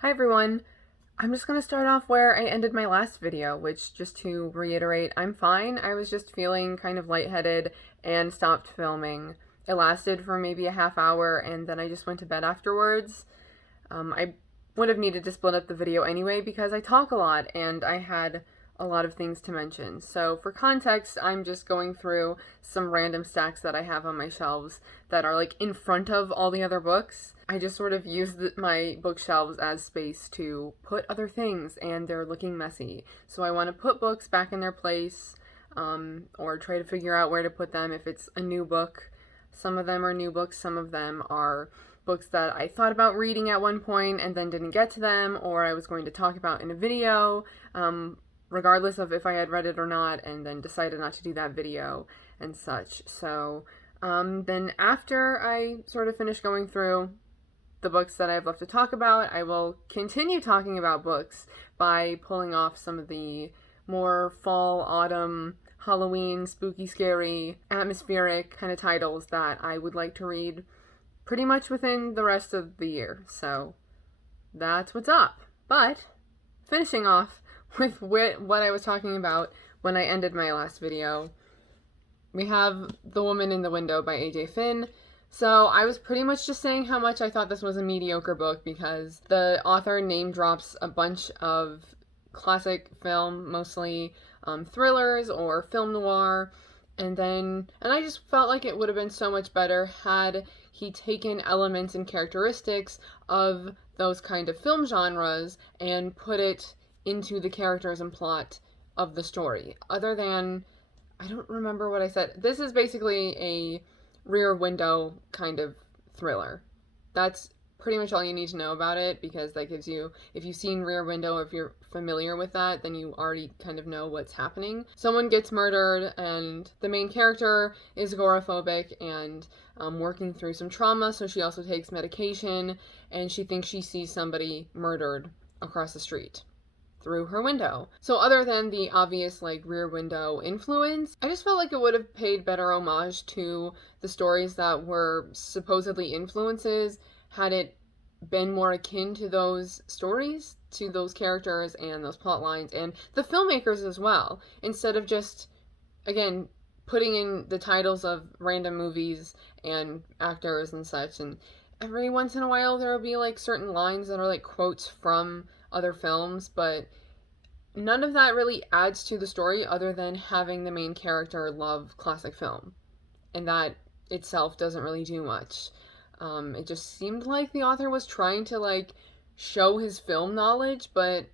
Hi everyone! I'm just going to start off where I ended my last video, which, just to reiterate, I'm fine. I was just feeling kind of lightheaded and stopped filming. It lasted for maybe a half hour and then I just went to bed afterwards. I would have needed to split up the video anyway because I talk a lot and I had a lot of things to mention. So for context, I'm just going through some random stacks that I have on my shelves that are like in front of all the other books. I just sort of use my bookshelves as space to put other things and they're looking messy. So I want to put books back in their place, or try to figure out where to put them if it's a new book. Some of them are new books, some of them are books that I thought about reading at one point and then didn't get to them, or I was going to talk about in a video, regardless of if I had read it or not, and then decided not to do that video and such. So then after I sort of finish going through the books that I have left to talk about, I will continue talking about books by pulling off some of the more fall, autumn, Halloween, spooky, scary, atmospheric kind of titles that I would like to read pretty much within the rest of the year. So that's what's up. But finishing off with what I was talking about when I ended my last video, we have The Woman in the Window by A.J. Finn. So I was pretty much just saying how much I thought this was a mediocre book because the author name drops a bunch of classic film, mostly thrillers or film noir, and I just felt like it would have been so much better had he taken elements and characteristics of those kind of film genres and put it into the characters and plot of the story. Other than, I don't remember what I said. This is basically a Rear Window kind of thriller. That's pretty much all you need to know about it, because that gives you, if you've seen Rear Window, if you're familiar with that, then you already kind of know what's happening. Someone gets murdered and the main character is agoraphobic and working through some trauma, so she also takes medication and she thinks she sees somebody murdered across the street through her window. So other than the obvious like Rear Window influence, I just felt like it would have paid better homage to the stories that were supposedly influences had it been more akin to those stories, to those characters and those plot lines and the filmmakers as well, instead of just, again, putting in the titles of random movies and actors and such. And every once in a while there will be like certain lines that are like quotes from other films, but none of that really adds to the story other than having the main character love classic film, and that itself doesn't really do much. It just seemed like the author was trying to like show his film knowledge, but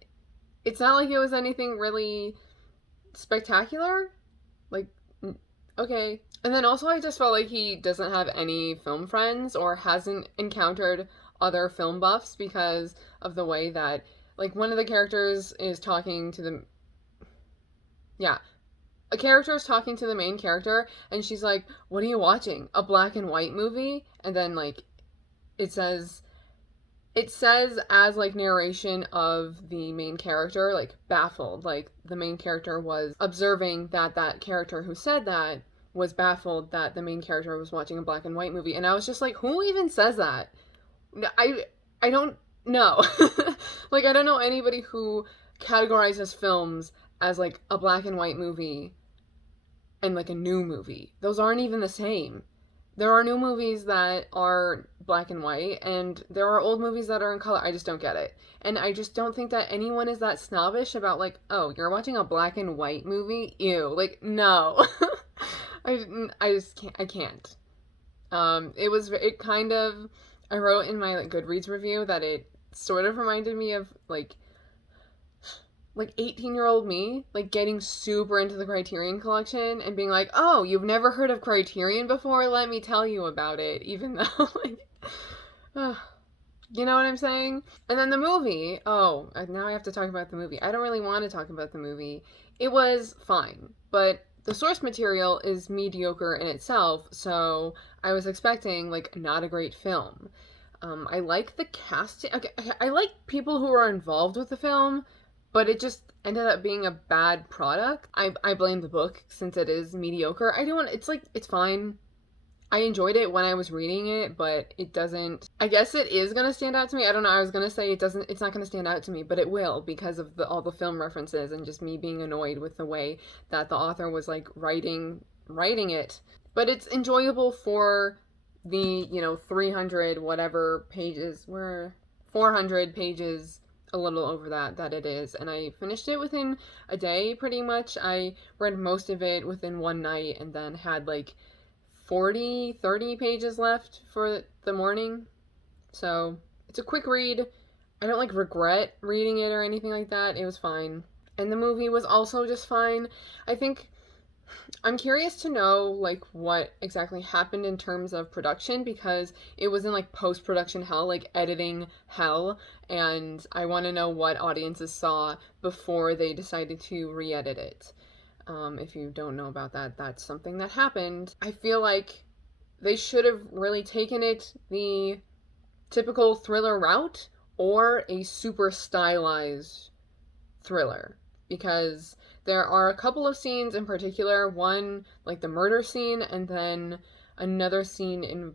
it's not like it was anything really spectacular. Like, okay. And then also I just felt like he doesn't have any film friends or hasn't encountered other film buffs because of the way that, like, one of the characters is talking to the, yeah, a character is talking to the main character and she's like, what are you watching, a black and white movie? And then like it says as like narration of the main character, like baffled, like the main character was observing that that character who said that was baffled that the main character was watching a black and white movie. And I was just like, who even says that? I don't know. Like, I don't know anybody who categorizes films as like a black and white movie and like a new movie. Those aren't even the same. There are new movies that are black and white, and there are old movies that are in color. I just don't get it. And I just don't think that anyone is that snobbish about like, oh, you're watching a black and white movie? Ew. Like, no. I just can't. I can't. It kind of, I wrote in my like Goodreads review that it sort of reminded me of like 18-year-old me, like getting super into the Criterion collection and being like, oh, you've never heard of Criterion before? Let me tell you about it. Even though, like, you know what I'm saying? And then the movie, oh, now I have to talk about the movie. I don't really want to talk about the movie. It was fine, but the source material is mediocre in itself, so I was expecting, like, not a great film. I like the casting. Okay, I like people who are involved with the film, but it just ended up being a bad product. I blame the book since it is mediocre. I don't want, it's like, it's fine. I enjoyed it when I was reading it, but it doesn't, I guess it is going to stand out to me. I don't know. I was going to say it's not going to stand out to me, but it will because of all the film references and just me being annoyed with the way that the author was like writing it. But it's enjoyable for the, 300 whatever pages, were 400 pages, a little over that it is. And I finished it within a day pretty much. I read most of it within one night and then had like 30 pages left for the morning. So it's a quick read. I don't like regret reading it or anything like that. It was fine. And the movie was also just fine. I think I'm curious to know like what exactly happened in terms of production because it was in like post-production hell, like editing hell, and I want to know what audiences saw before they decided to re-edit it. If you don't know about that, that's something that happened. I feel like they should have really taken it the typical thriller route or a super stylized thriller because there are a couple of scenes in particular, one like the murder scene and then another scene in,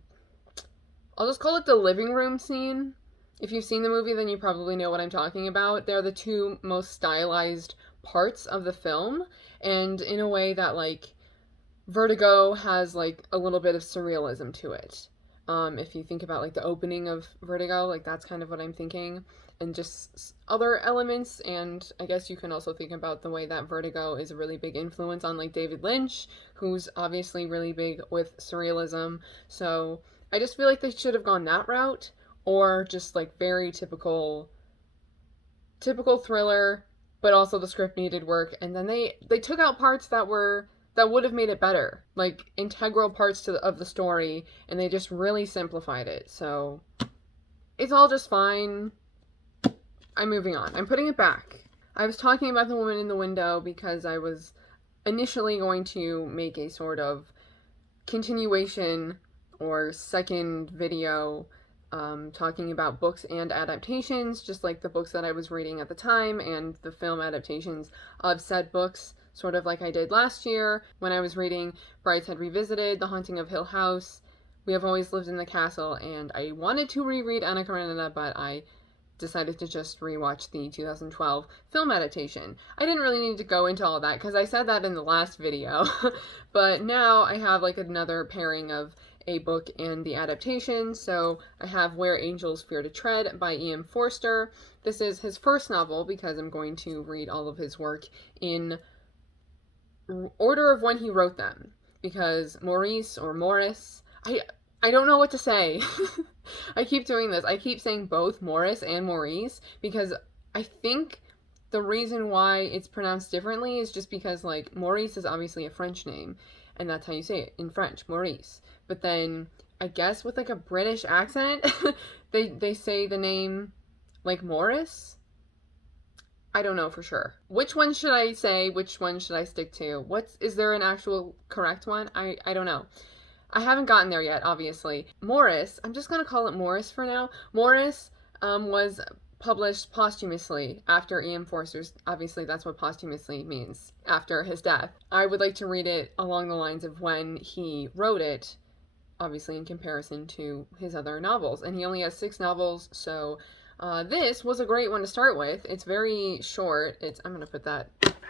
I'll just call it the living room scene. If you've seen the movie, then you probably know what I'm talking about. They're the two most stylized parts of the film, and in a way that like Vertigo has like a little bit of surrealism to it. If you think about like the opening of Vertigo, like that's kind of what I'm thinking, and just other elements. And I guess you can also think about the way that Vertigo is a really big influence on like David Lynch, who's obviously really big with surrealism. So I just feel like they should have gone that route, or just like very typical thriller, but also the script needed work, and then they took out parts that would have made it better, like integral parts of the story, and they just really simplified it. So it's all just fine. I'm moving on. I'm putting it back. I was talking about the woman in the window because I was initially going to make a sort of continuation or second video talking about books and adaptations, just like the books that I was reading at the time and the film adaptations of said books, sort of like I did last year when I was reading Brideshead Revisited, The Haunting of Hill House, We Have Always Lived in the Castle, and I wanted to reread Anna Karenina, but I decided to just rewatch the 2012 film adaptation. I didn't really need to go into all that because I said that in the last video, but now I have like another pairing of a book and the adaptation. So I have Where Angels Fear to Tread by E.M. Forster. This is his first novel because I'm going to read all of his work in order of when he wrote them, because Maurice or Morris, I don't know what to say. I keep doing this. I keep saying both Morris and Maurice because I think the reason why it's pronounced differently is just because like Maurice is obviously a French name and that's how you say it in French, Maurice. But then I guess with like a British accent, they say the name like Morris. I don't know for sure. Which one should I say? Which one should I stick to? Is there an actual correct one? I don't know. I haven't gotten there yet, obviously. Morris, I'm just going to call it Morris for now. Morris was published posthumously after E.M. Forster's, obviously that's what posthumously means, after his death. I would like to read it along the lines of when he wrote it, obviously in comparison to his other novels. And he only has 6 novels, so this was a great one to start with. It's very short. I'm going to put that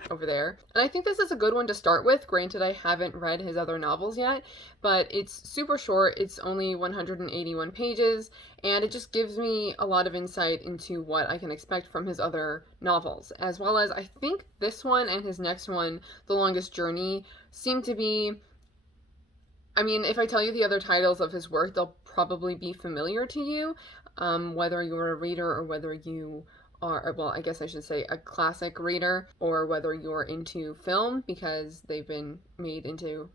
over there. And I think this is a good one to start with. Granted, I haven't read his other novels yet, but it's super short. It's only 181 pages, and it just gives me a lot of insight into what I can expect from his other novels, as well as I think this one and his next one, The Longest Journey, seem to be, I mean, if I tell you the other titles of his work, they'll probably be familiar to you, whether you're a reader or whether you are, well, I guess I should say a classic reader, or whether you're into film because they've been made into,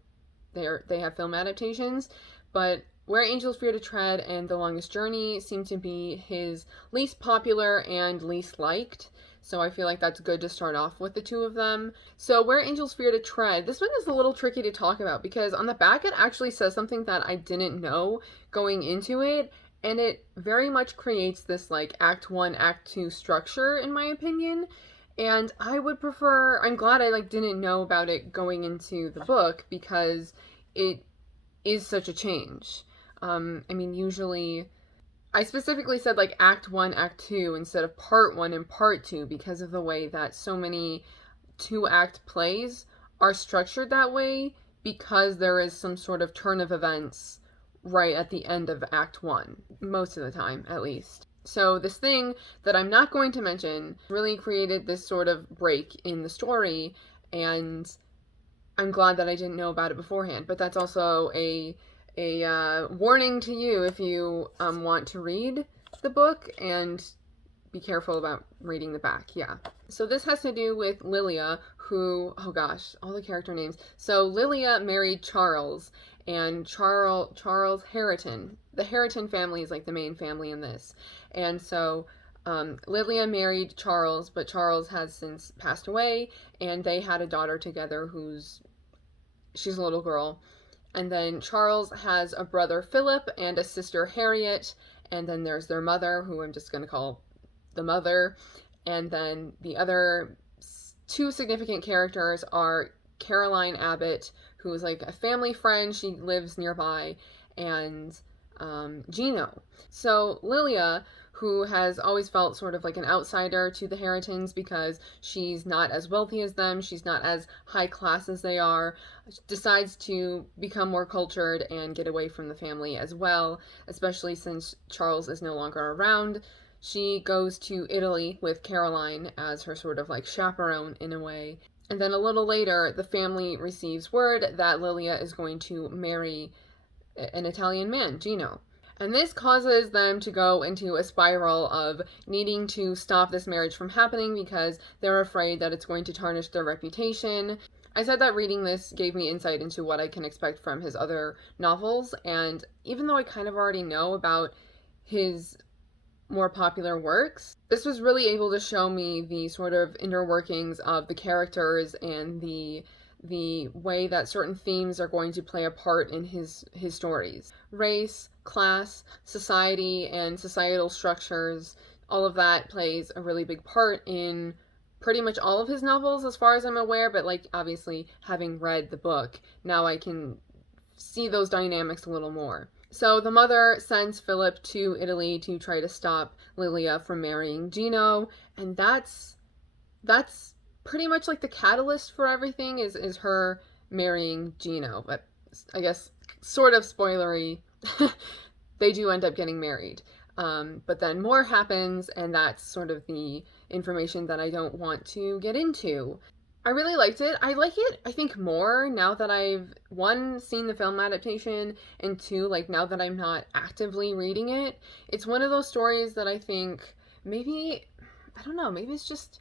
they have film adaptations. But Where Angels Fear to Tread and The Longest Journey seem to be his least popular and least liked. So I feel like that's good to start off with the two of them. So Where Angels Fear to Tread, this one is a little tricky to talk about because on the back it actually says something that I didn't know going into it. And it very much creates this like Act 1, Act 2 structure, in my opinion. And I would prefer, I'm glad I like didn't know about it going into the book because it is such a change. I mean, usually, I specifically said like act 1, act 2 instead of part 1 and part 2 because of the way that so many 2-act plays are structured that way, because there is some sort of turn of events right at the end of act 1, most of the time at least. So this thing that I'm not going to mention really created this sort of break in the story, and I'm glad that I didn't know about it beforehand. But that's also a warning to you if you want to read the book, and be careful about reading the back. Yeah. So this has to do with Lilia, who, oh gosh, all the character names. So Lilia married Charles, and Charles Hareton. The Hareton family is like the main family in this. And so Lilia married Charles, but Charles has since passed away, and they had a daughter together she's a little girl. And then Charles has a brother, Philip, and a sister, Harriet, and then there's their mother, who I'm just going to call the mother. And then the other 2 significant characters are Caroline Abbott, who is like a family friend, she lives nearby, and Gino. So Lilia, who has always felt sort of like an outsider to the Haretons because she's not as wealthy as them, she's not as high class as they are, decides to become more cultured and get away from the family as well, especially since Charles is no longer around. She goes to Italy with Caroline as her sort of like chaperone in a way. And then a little later, the family receives word that Lilia is going to marry an Italian man, Gino. And this causes them to go into a spiral of needing to stop this marriage from happening because they're afraid that it's going to tarnish their reputation. I said that reading this gave me insight into what I can expect from his other novels, and even though I kind of already know about his more popular works, this was really able to show me the sort of inner workings of the characters and the way that certain themes are going to play a part in his stories. Race, class, society, and societal structures, all of that plays a really big part in pretty much all of his novels as far as I'm aware, but like obviously having read the book, now I can see those dynamics a little more. So the mother sends Philip to Italy to try to stop Lilia from marrying Gino, and that's pretty much like the catalyst for everything is her marrying Gino. But I guess sort of spoilery, they do end up getting married. But then more happens, and that's sort of the information that I don't want to get into. I really liked it. I like it, I think, more now that I've, 1, seen the film adaptation, and 2, like, now that I'm not actively reading it. It's one of those stories that I think maybe, I don't know, maybe it's just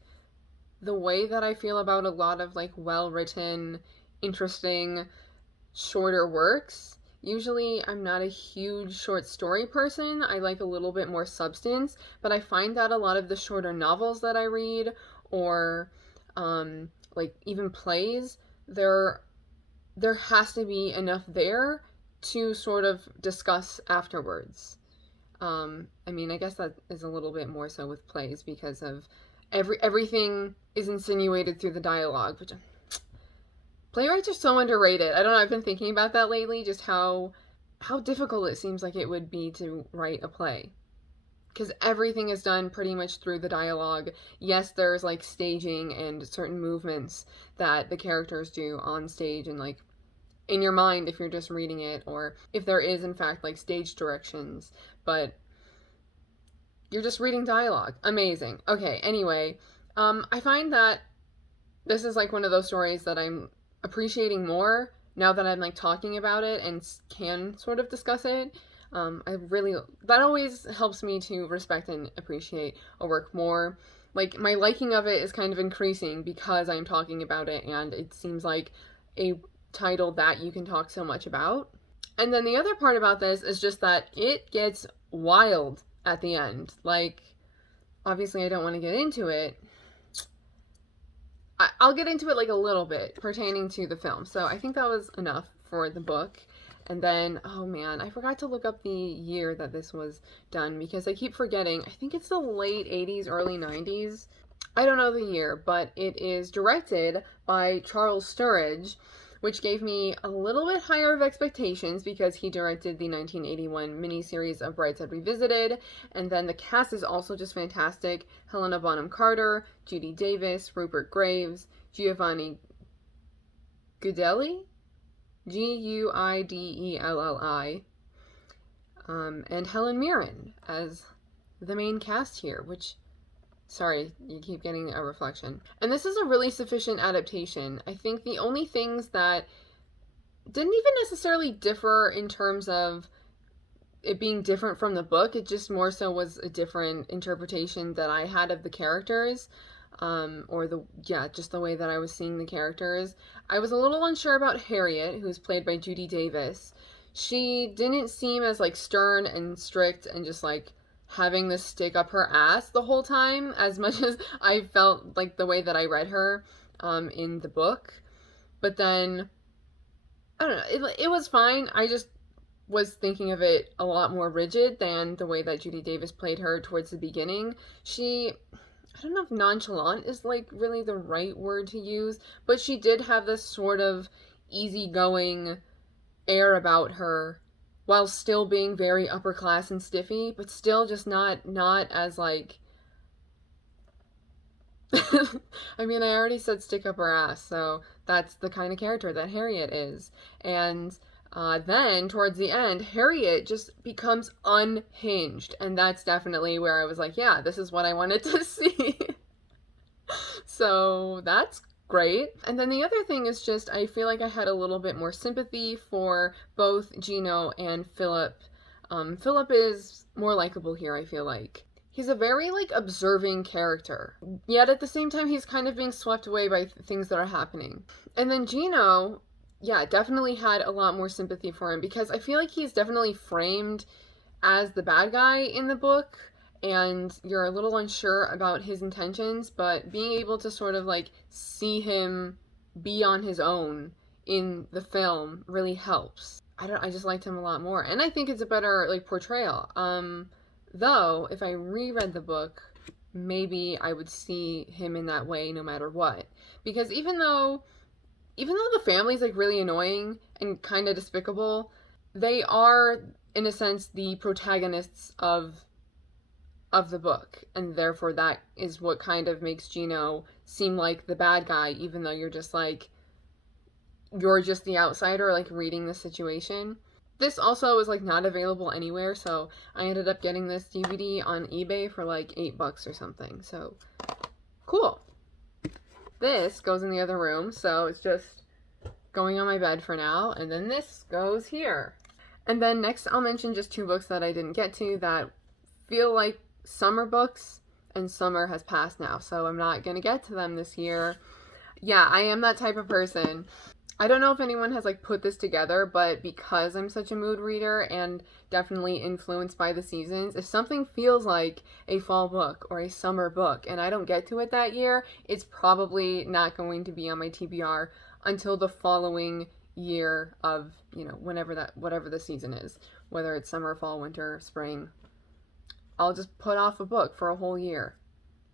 the way that I feel about a lot of, like, well-written, interesting, shorter works. Usually I'm not a huge short story person. I like a little bit more substance, but I find that a lot of the shorter novels that I read, or like even plays, there has to be enough there to sort of discuss afterwards. I mean, I guess that is a little bit more so with plays because of everything is insinuated through the dialogue, which playwrights are so underrated. I don't know, I've been thinking about that lately, just how difficult it seems like it would be to write a play. Because everything is done pretty much through the dialogue. Yes, there's like staging and certain movements that the characters do on stage and like in your mind if you're just reading it, or if there is in fact like stage directions, but you're just reading dialogue. Amazing. Okay, anyway, I find that this is like one of those stories that I'm appreciating more now that I'm like talking about it and can sort of discuss it. That always helps me to respect and appreciate a work more. Like, my liking of it is kind of increasing because I'm talking about it, and it seems like a title that you can talk so much about. And then the other part about this is just that it gets wild at the end. Like, obviously I don't want to get into it. I'll get into it like a little bit pertaining to the film. So I think that was enough for the book. And then, oh man, I forgot to look up the year that this was done because I keep forgetting. I think it's the late 80s, early 90s. I don't know the year, but it is directed by Charles Sturridge, which gave me a little bit higher of expectations because he directed the 1981 miniseries of Brightside Revisited, and then the cast is also just fantastic. Helena Bonham Carter, Judy Davis, Rupert Graves, Giovanni Guidelli, Guidelli, and Helen Mirren as the main cast here, which, sorry, you keep getting a reflection. And this is a really sufficient adaptation. I think the only things that didn't even necessarily differ in terms of it being different from the book, it just more so was a different interpretation that I had of the characters. Just the way that I was seeing the characters. I was a little unsure about Harriet, who's played by Judy Davis. She didn't seem as, like, stern and strict and just, like, having this stick up her ass the whole time, as much as I felt like the way that I read her in the book. But then, I don't know, it was fine. I just was thinking of it a lot more rigid than the way that Judy Davis played her towards the beginning. I don't know if nonchalant is, like, really the right word to use, but she did have this sort of easygoing air about her while still being very upper class and stiffy, but still just not as, like, I mean, I already said stick up her ass, so that's the kind of character that Harriet is. And then, towards the end, Harriet just becomes unhinged, and that's definitely where I was like, yeah, this is what I wanted to see. So that's great. And then the other thing is just, I feel like I had a little bit more sympathy for both Gino and Philip. Philip is more likable here, I feel like. He's a very, like, observing character, yet at the same time, he's kind of being swept away by things that are happening. And then Gino, yeah, definitely had a lot more sympathy for him, because I feel like he's definitely framed as the bad guy in the book, and you're a little unsure about his intentions, but being able to sort of, like, see him be on his own in the film really helps. I just liked him a lot more, and I think it's a better, like, portrayal. Though, if I reread the book, maybe I would see him in that way no matter what. Because even though the family's, like, really annoying and kind of despicable, they are, in a sense, the protagonists of the book. And therefore that is what kind of makes Gino seem like the bad guy, even though you're just the outsider, like, reading the situation. This also is, like, not available anywhere, so I ended up getting this DVD on eBay for, like, $8 or something. So, cool. This goes in the other room, so it's just going on my bed for now, and then this goes here. And then next I'll mention just 2 books that I didn't get to that feel like summer books, and summer has passed now, so I'm not gonna get to them this year. Yeah, I am that type of person. I don't know if anyone has, like, put this together, but because I'm such a mood reader and definitely influenced by the seasons, if something feels like a fall book or a summer book and I don't get to it that year, it's probably not going to be on my TBR until the following year of, you know, whatever the season is, whether it's summer, fall, winter, spring. I'll just put off a book for a whole year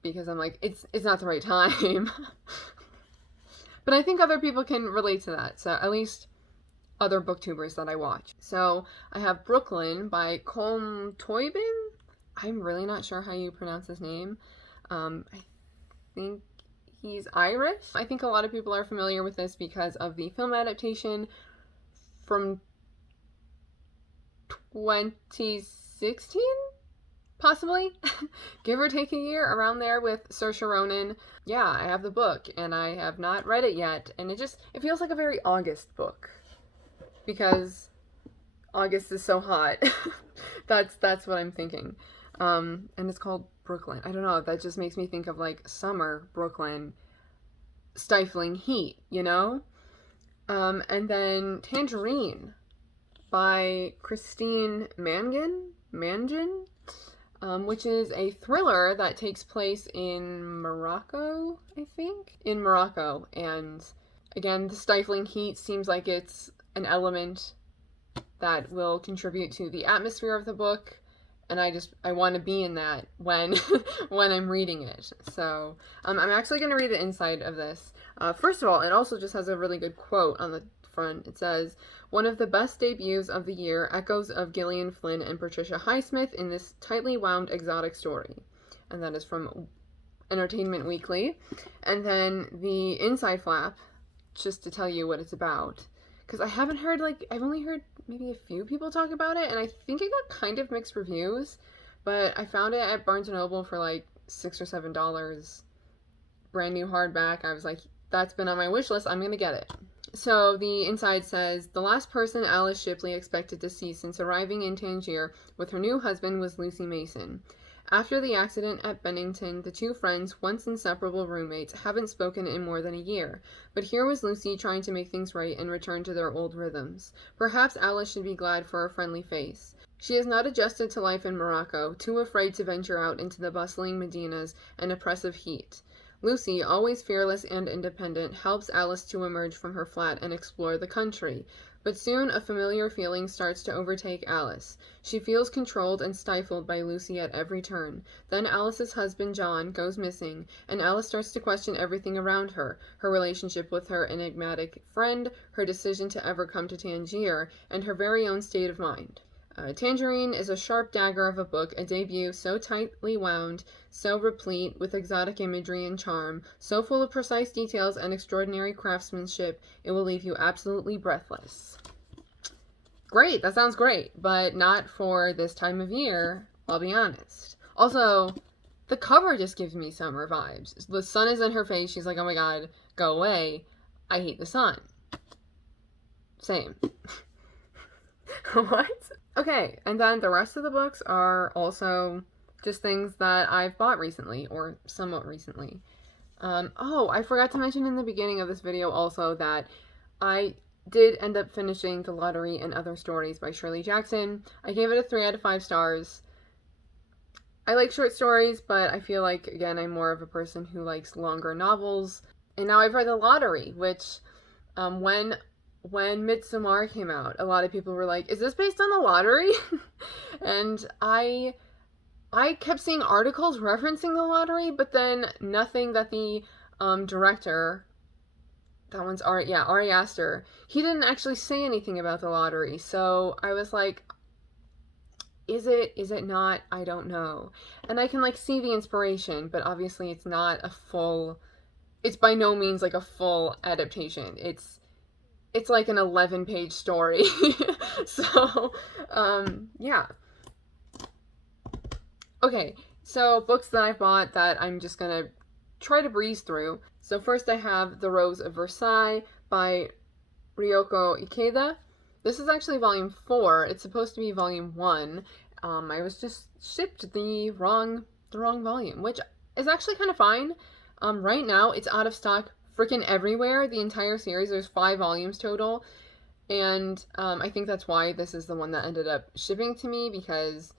because I'm like, it's not the right time. But I think other people can relate to that, so at least other booktubers that I watch. So I have Brooklyn by Colm Toybin. I'm really not sure how you pronounce his name. I think he's Irish. I think a lot of people are familiar with this because of the film adaptation from 2016? Possibly, give or take a year, around there, with Saoirse Ronan. Yeah, I have the book, and I have not read it yet, and it feels like a very August book, because August is so hot. That's what I'm thinking. And it's called Brooklyn. I don't know, that just makes me think of, like, summer Brooklyn, stifling heat, you know? And then Tangerine by Christine Mangan, which is a thriller that takes place in Morocco, I think? In Morocco, and again, the stifling heat seems like it's an element that will contribute to the atmosphere of the book, and I want to be in that when I'm reading it. So, I'm actually going to read the inside of this. First of all, it also just has a really good quote on the front. It says, one of the best debuts of the year, echoes of Gillian Flynn and Patricia Highsmith in this tightly wound exotic story. And that is from Entertainment Weekly. And then the inside flap, just to tell you what it's about. Because I haven't heard, I've only heard maybe a few people talk about it, and I think it got kind of mixed reviews. But I found it at Barnes & Noble for $6 or $7. Brand new hardback. I was like, that's been on my wish list. I'm going to get it. So the inside says, the last person Alice Shipley expected to see since arriving in Tangier with her new husband was Lucy Mason. After the accident at Bennington, the two friends, once inseparable roommates, haven't spoken in more than a year. But here was Lucy trying to make things right and return to their old rhythms. Perhaps Alice should be glad for a friendly face. She has not adjusted to life in Morocco, too afraid to venture out into the bustling Medinas and oppressive heat. Lucy, always fearless and independent, helps Alice to emerge from her flat and explore the country. But soon a familiar feeling starts to overtake Alice. She feels controlled and stifled by Lucy at every turn. Then Alice's husband, John, goes missing, and Alice starts to question everything around her, her relationship with her enigmatic friend, her decision to ever come to Tangier, and her very own state of mind. Tangerine is a sharp dagger of a book, a debut so tightly wound, so replete with exotic imagery and charm, so full of precise details and extraordinary craftsmanship, it will leave you absolutely breathless. Great, that sounds great, but not for this time of year, I'll be honest. Also, the cover just gives me summer vibes. The sun is in her face, she's like, oh my god, go away, I hate the sun. Same. What? Okay, and then the rest of the books are also just things that I've bought recently, or somewhat recently. I forgot to mention in the beginning of this video also that I did end up finishing The Lottery and Other Stories by Shirley Jackson. I gave it a 3 out of 5 stars. I like short stories, but I feel like, again, I'm more of a person who likes longer novels. And now I've read The Lottery, which, when Midsommar came out, a lot of people were like, is this based on The Lottery? And I kept seeing articles referencing The Lottery, but then nothing that the director, that one's Ari Aster, he didn't actually say anything about The Lottery. So I was like, is it not? I don't know. And I can see the inspiration, but obviously it's not a full, it's by no means a full adaptation. It's like an 11-page story. So, yeah. Okay, so books that I've bought that I'm just gonna try to breeze through. So first I have The Rose of Versailles by Riyoko Ikeda. This is actually volume 4. It's supposed to be volume 1. I was just shipped the wrong volume, which is actually kind of fine. Right now it's out of stock freaking everywhere. The entire series, there's 5 volumes total, and I think that's why this is the one that ended up shipping to me, because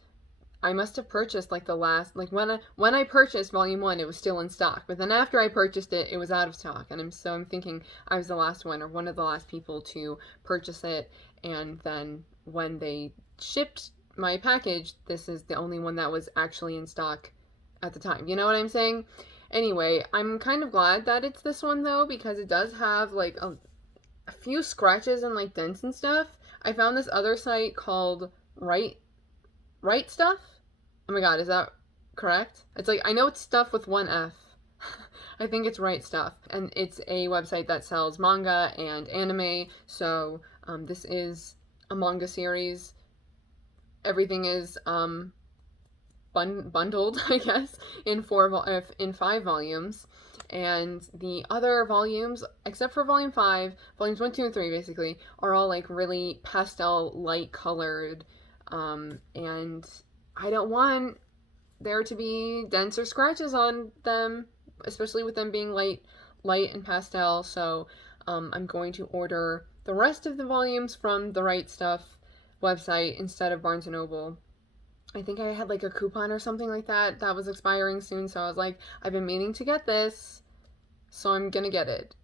I must have purchased the last, when I purchased volume 1, it was still in stock, but then after I purchased it, it was out of stock, and I'm thinking I was the last one, or one of the last people to purchase it, and then when they shipped my package, this is the only one that was actually in stock at the time. You know what I'm saying? Anyway, I'm kind of glad that it's this one, though, because it does have, a few scratches and, dents and stuff. I found this other site called Wright Stuff? Oh my god, is that correct? It's I know it's stuff with 1 F. I think it's Wright Stuff. And it's a website that sells manga and anime, so this is a manga series. Everything is bundled, I guess, in 5 volumes, and the other volumes, except for volume 5, volumes 1, 2, and 3, basically, are all really pastel, light colored, and I don't want there to be dents or scratches on them, especially with them being light and pastel. So I'm going to order the rest of the volumes from the Wright Stuff website instead of Barnes & Noble. I think I had a coupon or something like that was expiring soon, so I was like, I've been meaning to get this, so I'm gonna get it.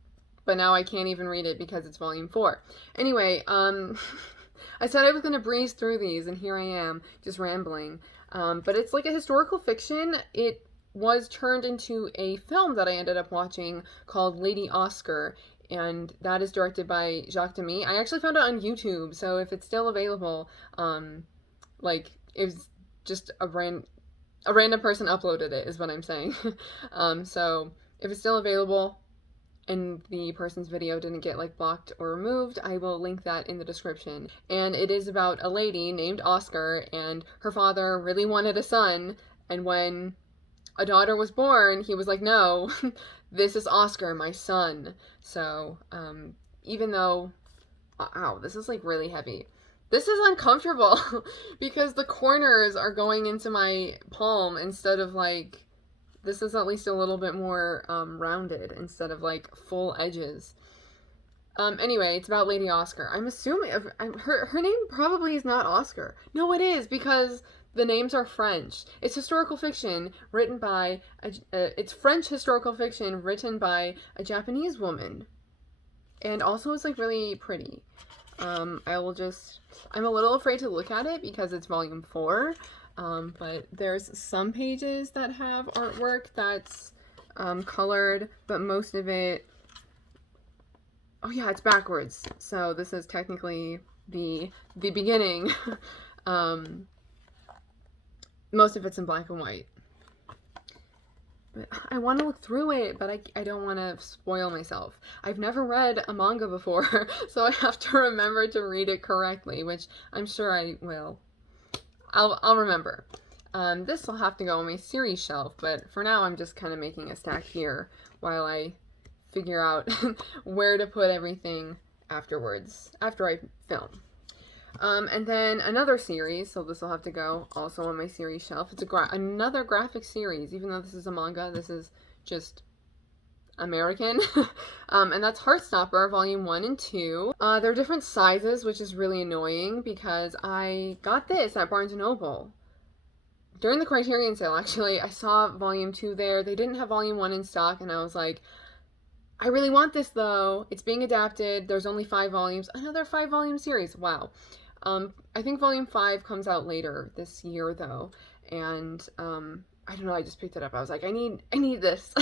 But now I can't even read it because it's volume 4. Anyway, I said I was gonna breeze through these, and here I am, just rambling. But it's a historical fiction. It was turned into a film that I ended up watching called Lady Oscar. and that is directed by Jacques Demy. I actually found it on YouTube, so if it's still available, like, it's just a random person uploaded it, is what I'm saying. So if it's still available and the person's video didn't get like blocked or removed, I will link that in the description. And it is about a lady named Oscar, and her father really wanted a son, and when a daughter was born, he was like, no, this is Oscar, my son. So even though, ow, this is like really heavy. This is uncomfortable because the corners are going into my palm instead of like, this is at least a little bit more rounded instead of like full edges. Anyway, it's about Lady Oscar. I'm assuming her name probably is not Oscar. No, it is, because the names are French. It's historical fiction written by it's French historical fiction written by a Japanese woman, and also it's like really pretty. I'm a little afraid to look at it because it's volume 4. But there's some pages that have artwork that's colored, but most of it, oh yeah, it's backwards. So this is technically the beginning. Most of it's in black and white. But I want to look through it, but I don't want to spoil myself. I've never read a manga before, so I have to remember to read it correctly, which I'm sure I will. I'll remember. This will have to go on my series shelf, but for now I'm just kind of making a stack here while I figure out where to put everything afterwards, after I film. And then another series, so this will have to go also on my series shelf. It's another graphic series, even though this is a manga, this is just American. And that's Heartstopper, volume 1 and 2. They're different sizes, which is really annoying because I got this at Barnes & Noble. During the Criterion sale, actually, I saw volume 2 there. They didn't have volume 1 in stock, and I was like, I really want this though. It's being adapted. There's only 5 volumes. Another 5-volume series. Wow. I think volume 5 comes out later this year though. And I don't know, I just picked it up. I was like, I need this.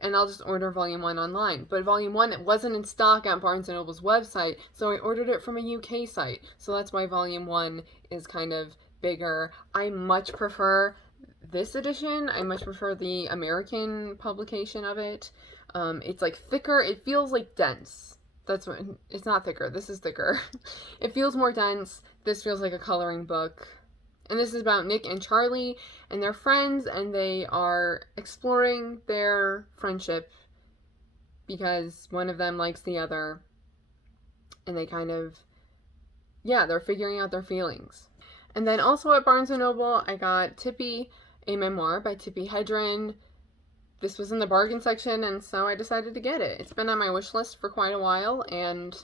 And I'll just order volume 1 online. But volume 1, it wasn't in stock at Barnes & Noble's website, so I ordered it from a UK site. So that's why volume 1 is kind of bigger. I much prefer this edition. I much prefer the American publication of it. It's like thicker. It feels like dense. That's what, it's not thicker. This is thicker. It feels more dense. This feels like a coloring book. And this is about Nick and Charlie and their friends, and they are exploring their friendship because one of them likes the other, and they kind of, yeah, they're figuring out their feelings. And then also at Barnes & Noble, I got Tippi, a memoir by Tippi Hedren. This was in the bargain section, and so I decided to get it. It's been on my wish list for quite a while, and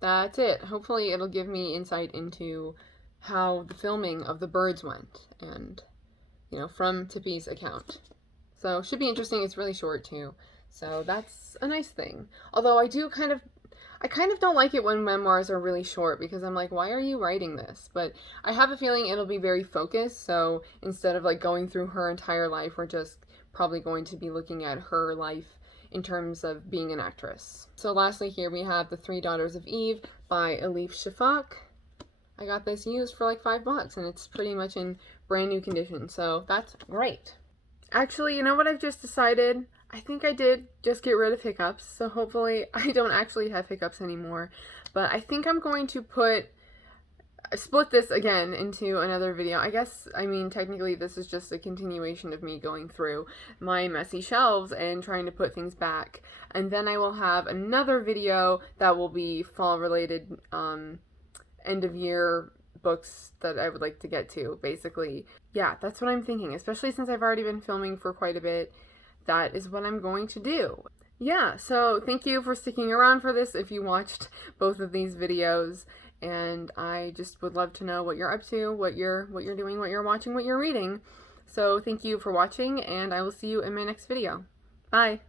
that's it. Hopefully it'll give me insight into how the filming of the birds went, and, you know, from Tippi's account. So it should be interesting. It's really short too, so that's a nice thing. Although I kind of don't like it when memoirs are really short, because I'm like, why are you writing this? But I have a feeling it'll be very focused, so instead of like going through her entire life, we're just probably going to be looking at her life in terms of being an actress. So lastly here we have The Three Daughters of Eve by Elif Shafak. I got this used for like $5, and it's pretty much in brand new condition, so that's great. Actually, you know what I've just decided? I think I did just get rid of hiccups, so hopefully I don't actually have hiccups anymore. But I think I'm going to split this again into another video. I mean, technically this is just a continuation of me going through my messy shelves and trying to put things back. And then I will have another video that will be fall related, end of year books that I would like to get to, basically. Yeah, that's what I'm thinking, especially since I've already been filming for quite a bit. That is what I'm going to do. Yeah, so thank you for sticking around for this if you watched both of these videos, and I just would love to know what you're up to, what you're doing, what you're watching, what you're reading. So thank you for watching, and I will see you in my next video. Bye!